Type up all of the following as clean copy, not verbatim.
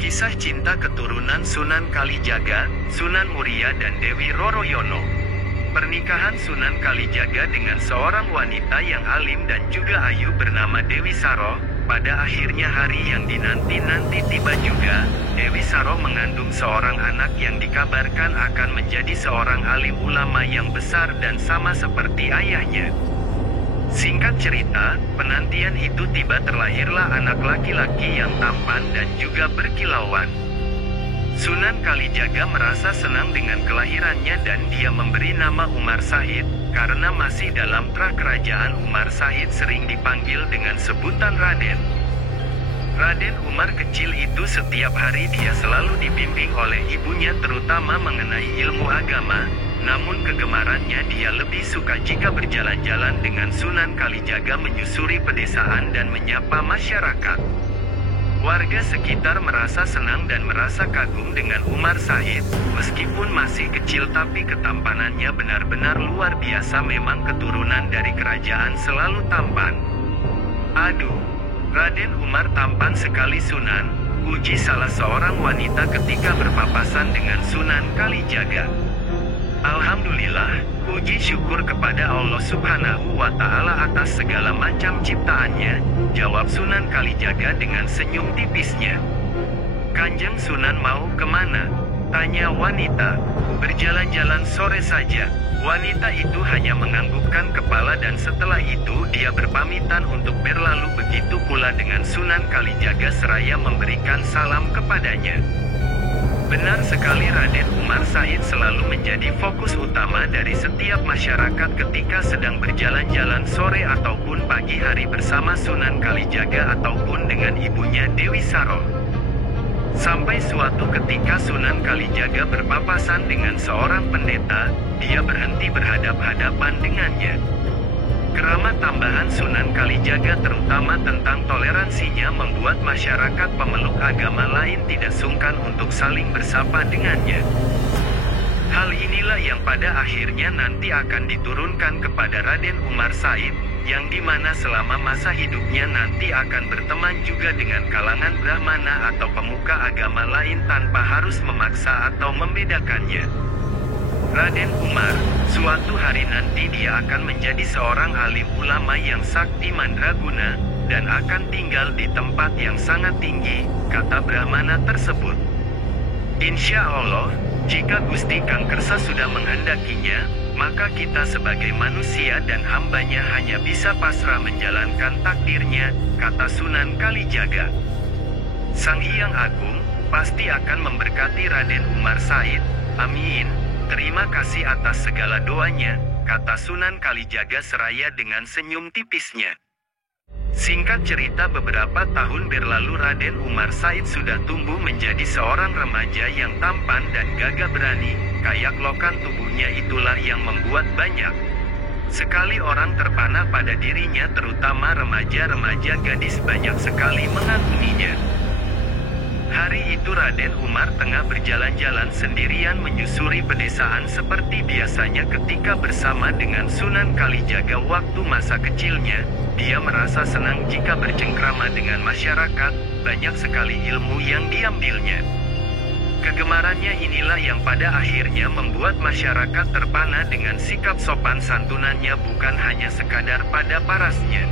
Kisah cinta keturunan Sunan Kalijaga, Sunan Muria dan Dewi Roroyono. Pernikahan Sunan Kalijaga dengan seorang wanita yang alim dan juga ayu bernama Dewi Saro. Pada akhirnya hari yang dinanti-nanti tiba juga. Dewi Saro mengandung seorang anak yang dikabarkan akan menjadi seorang alim ulama yang besar dan sama seperti ayahnya. Singkat cerita, penantian itu tiba, terlahirlah anak laki-laki yang tampan dan juga berkilauan. Sunan Kalijaga merasa senang dengan kelahirannya dan dia memberi nama Umar Said, karena masih dalam kerajaan Umar Said sering dipanggil dengan sebutan Raden. Raden Umar kecil itu setiap hari dia selalu dibimbing oleh ibunya terutama mengenai ilmu agama. Namun kegemarannya dia lebih suka jika berjalan-jalan dengan Sunan Kalijaga menyusuri pedesaan dan menyapa masyarakat. Warga sekitar merasa senang dan merasa kagum dengan Umar Said. Meskipun masih kecil tapi ketampanannya benar-benar luar biasa, memang keturunan dari kerajaan selalu tampan. Aduh, Raden Umar tampan sekali Sunan, puji salah seorang wanita ketika berpapasan dengan Sunan Kalijaga. Alhamdulillah, puji syukur kepada Allah Subhanahu wa Ta'ala atas segala macam ciptaannya, jawab Sunan Kalijaga dengan senyum tipisnya. Kanjeng Sunan mau kemana? Tanya wanita. Berjalan-jalan sore saja. Wanita itu hanya menganggukkan kepala dan setelah itu dia berpamitan untuk berlalu, begitu pula dengan Sunan Kalijaga seraya memberikan salam kepadanya. Benar sekali, Raden Umar Said selalu menjadi fokus utama dari setiap masyarakat ketika sedang berjalan-jalan sore ataupun pagi hari bersama Sunan Kalijaga ataupun dengan ibunya Dewi Saro. Sampai suatu ketika Sunan Kalijaga berpapasan dengan seorang pendeta, dia berhenti berhadap-hadapan dengannya. Keramat tambahan Sunan Kalijaga terutama tentang toleransinya membuat masyarakat pemeluk agama lain tidak sungkan untuk saling bersapa dengannya. Hal inilah yang pada akhirnya nanti akan diturunkan kepada Raden Umar Said, yang dimana selama masa hidupnya nanti akan berteman juga dengan kalangan Brahmana atau pemuka agama lain tanpa harus memaksa atau membedakannya. Raden Umar, suatu hari nanti dia akan menjadi seorang alim ulama yang sakti mandraguna, dan akan tinggal di tempat yang sangat tinggi, kata Brahmana tersebut. Insya Allah, jika Gusti Kang Kersa sudah menghendakinya, maka kita sebagai manusia dan hambanya hanya bisa pasrah menjalankan takdirnya, kata Sunan Kalijaga. Sang Hyang Agung pasti akan memberkati Raden Umar Said, amin. Terima kasih atas segala doanya, kata Sunan Kalijaga seraya dengan senyum tipisnya. Singkat cerita, beberapa tahun berlalu Raden Umar Said sudah tumbuh menjadi seorang remaja yang tampan dan gagah berani. Kayak lokan tubuhnya itulah yang membuat banyak sekali orang terpana pada dirinya, terutama remaja-remaja gadis banyak sekali mengaguminya. Hari itu Raden Umar tengah berjalan-jalan sendirian menyusuri pedesaan seperti biasanya ketika bersama dengan Sunan Kalijaga waktu masa kecilnya. Dia merasa senang jika bercengkrama dengan masyarakat, banyak sekali ilmu yang diambilnya. Kegemarannya inilah yang pada akhirnya membuat masyarakat terpana dengan sikap sopan santunannya, bukan hanya sekadar pada parasnya.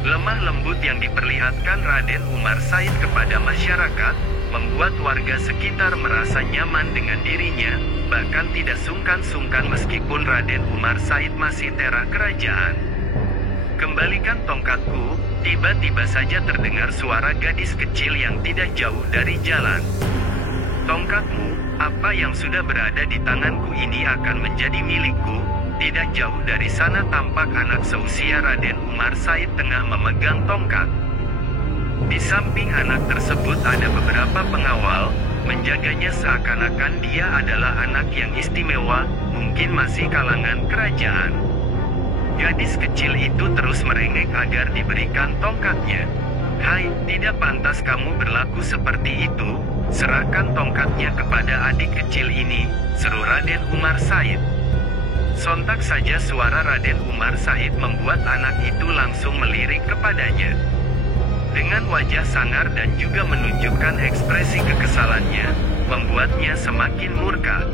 Lemah lembut yang diperlihatkan Raden Umar Said kepada masyarakat, membuat warga sekitar merasa nyaman dengan dirinya, bahkan tidak sungkan-sungkan meskipun Raden Umar Said masih tera kerajaan. Kembalikan tongkatku, tiba-tiba saja terdengar suara gadis kecil yang tidak jauh dari jalan. Tongkatmu, apa yang sudah berada di tanganku ini akan menjadi milikku. Tidak jauh dari sana tampak anak seusia Raden Umar Said tengah memegang tongkat. Di samping anak tersebut ada beberapa pengawal, menjaganya seakan-akan dia adalah anak yang istimewa, mungkin masih kalangan kerajaan. Gadis kecil itu terus merengek agar diberikan tongkatnya. Hai, tidak pantas kamu berlaku seperti itu, serahkan tongkatnya kepada adik kecil ini, seru Raden Umar Said. Sontak saja suara Raden Umar Said membuat anak itu langsung melirik kepadanya. Dengan wajah sangar dan juga menunjukkan ekspresi kekesalannya, membuatnya semakin murka.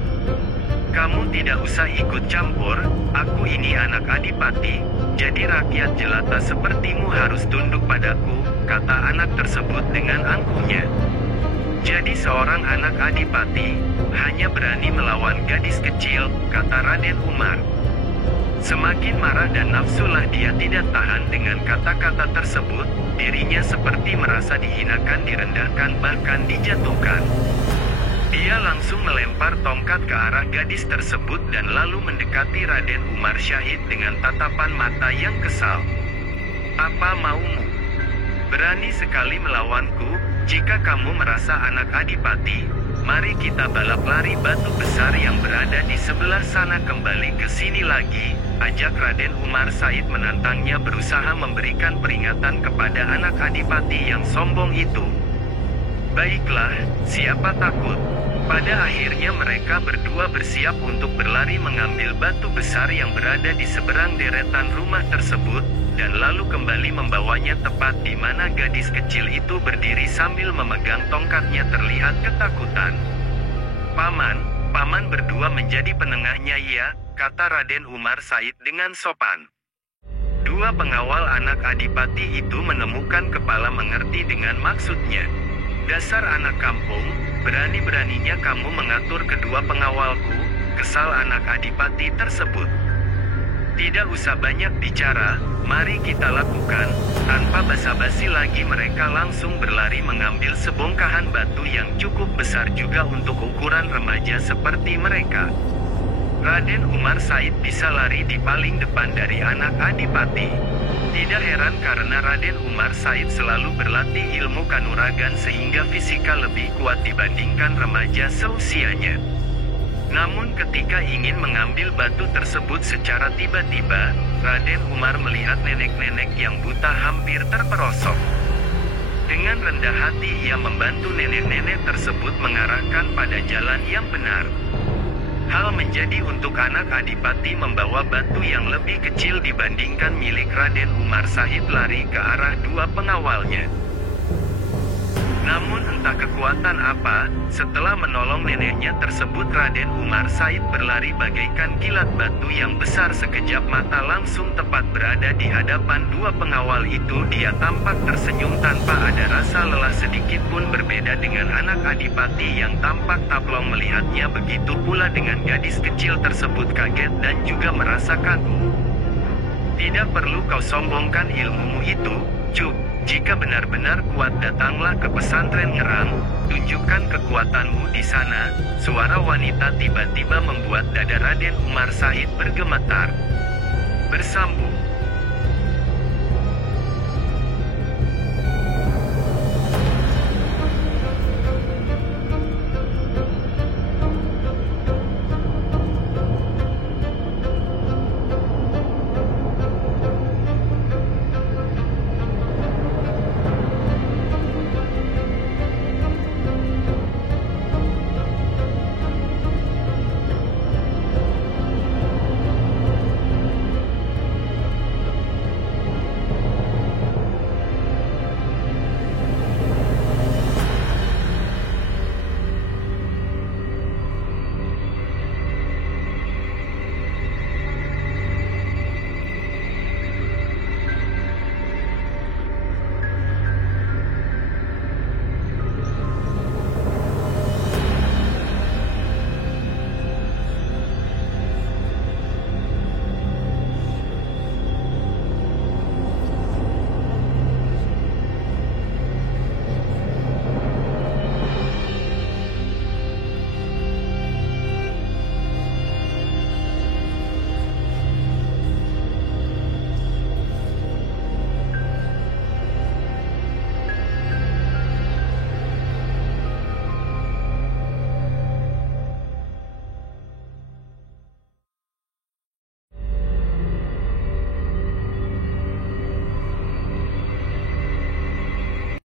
Kamu tidak usah ikut campur, aku ini anak adipati, jadi rakyat jelata sepertimu harus tunduk padaku, kata anak tersebut dengan angkuhnya. Jadi seorang anak adipati, hanya berani melawan gadis kecil, kata Raden Umar. Semakin marah dan nafsulah dia tidak tahan dengan kata-kata tersebut, dirinya seperti merasa dihinakan, direndahkan, bahkan dijatuhkan. Dia langsung melempar tongkat ke arah gadis tersebut dan lalu mendekati Raden Umar Syahid dengan tatapan mata yang kesal. Apa maumu? Berani sekali melawanku? Jika kamu merasa anak adipati, mari kita balap lari batu besar yang berada di sebelah sana kembali ke sini lagi, ajak Raden Umar Said menantangnya, berusaha memberikan peringatan kepada anak adipati yang sombong itu. Baiklah, siapa takut? Pada akhirnya mereka berdua bersiap untuk berlari mengambil batu besar yang berada di seberang deretan rumah tersebut, dan lalu kembali membawanya tepat di mana gadis kecil itu berdiri sambil memegang tongkatnya terlihat ketakutan. Paman berdua menjadi penengahnya ya, kata Raden Umar Said dengan sopan. Dua pengawal anak adipati itu menemukan kepala mengerti dengan maksudnya. Dasar anak kampung, berani-beraninya kamu mengatur kedua pengawalku, kesal anak adipati tersebut. Tidak usah banyak bicara, mari kita lakukan. Tanpa basa-basi lagi mereka langsung berlari mengambil sebongkahan batu yang cukup besar juga untuk ukuran remaja seperti mereka. Raden Umar Said bisa lari di paling depan dari anak adipati. Tidak heran karena Raden Umar Said selalu berlatih ilmu kanuragan sehingga fisika lebih kuat dibandingkan remaja seusianya. Namun ketika ingin mengambil batu tersebut secara tiba-tiba, Raden Umar melihat nenek-nenek yang buta hampir terperosok. Dengan rendah hati ia membantu nenek-nenek tersebut mengarahkan pada jalan yang benar. Hal menjadi untuk anak adipati membawa batu yang lebih kecil dibandingkan milik Raden Umar Said lari ke arah dua pengawalnya. Namun entah kekuatan apa, setelah menolong neneknya tersebut Raden Umar Said berlari bagaikan kilat batu yang besar, sekejap mata langsung tepat berada di hadapan dua pengawal itu. Dia tampak tersenyum tanpa ada rasa lelah sedikit pun, berbeda dengan anak adipati yang tampak taplong melihatnya. Begitu pula dengan gadis kecil tersebut kaget dan juga merasa kagum. Tidak perlu kau sombongkan ilmumu itu, Cuk. Jika benar-benar kuat datanglah ke pesantren Ngerang, tunjukkan kekuatanmu di sana. Suara wanita tiba-tiba membuat dada Raden Umar Said bergemetar. Bersambung.